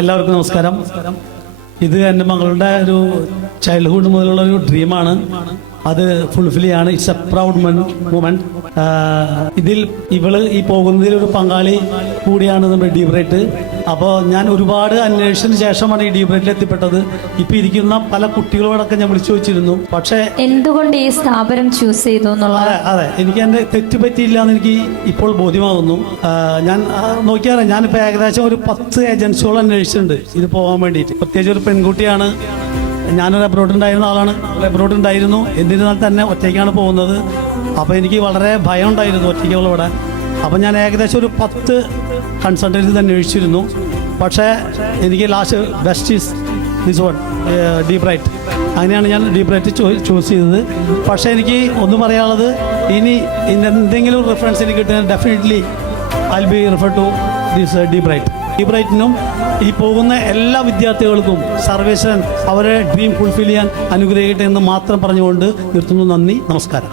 എല്ലാവർക്കും നമസ്കാരം. ഇത് എൻ്റെ മകളുടെ ഒരു ചൈൽഡ്ഹുഡ് മുതലുള്ള ഒരു ഡ്രീമാണ്. അത് ഫുൾഫിൽ ചെയ്യാണ്. It's A proud moment. ഇതിൽ ഇവള് ഈ പോകുന്നതിൽ ഒരു പങ്കാളി കൂടിയാണ് നമ്മുടെ ഡീബ്രൈറ്റ്. അപ്പോൾ ഞാൻ ഒരുപാട് അന്വേഷണത്തിന് ശേഷമാണ് ഈ ഡീബ്രൈറ്റിൽ എത്തിപ്പെട്ടത്. ഇപ്പൊ ഇരിക്കുന്ന പല കുട്ടികളോടൊക്കെ ഞാൻ വിളിച്ചു വെച്ചിരുന്നു. പക്ഷേ എന്തുകൊണ്ട് ഈ സ്ഥാപനം ചൂസ് ചെയ്തു എന്നുള്ളത്? അതെ, എനിക്ക് എൻ്റെ തെറ്റ് പറ്റിയില്ല എന്ന് എനിക്ക് ഇപ്പോൾ ബോധ്യമാകുന്നു. ഞാൻ നോക്കിയാൽ ഞാനിപ്പോൾ ഏകദേശം ഒരു 10 ഏജൻസികൾ അന്വേഷിച്ചിട്ടുണ്ട് ഇത് പോകാൻ വേണ്ടിയിട്ട്. പ്രത്യേകിച്ച് ഒരു പെൺകുട്ടിയാണ്. ഞാനൊരു അബ്രോഡ് ഉണ്ടായിരുന്ന ആളാണ്. അബ്രോഡ് ഉണ്ടായിരുന്നു. എന്നിരുന്നാൽ തന്നെ ഒറ്റയ്ക്കാണ് പോകുന്നത്. അപ്പോൾ എനിക്ക് വളരെ ഭയം ഉണ്ടായിരുന്നു ഒറ്റയ്ക്ക് വിടാൻ. അപ്പോൾ ഞാൻ ഏകദേശം ഒരു 10 കൺസൾട്ടൻസി അന്വേഷിച്ചിരുന്നു. പക്ഷേ എനിക്ക് last best is this one, Dbright. അങ്ങനെയാണ് ഞാൻ ഡീബ്രൈറ്റ് ചൂസ് ചെയ്തത്. പക്ഷേ എനിക്ക് ഒന്നും പറയാനുള്ളത്, ഇനി എന്തെങ്കിലും റെഫറൻസ് എനിക്ക് കിട്ടുന്നത് definitely I will be refer to this Dbright. ഡീബ്രൈറ്റിനും ഈ പോകുന്ന എല്ലാ വിദ്യാർത്ഥികൾക്കും സർവേശ്വരൻ അവരെ ഡ്രീം ഫുൾഫിൽ ചെയ്യാൻ അനുഗ്രഹിക്കട്ടെ എന്ന് മാത്രം പറഞ്ഞുകൊണ്ട് നിർത്തുന്നു. നന്ദി, നമസ്കാരം.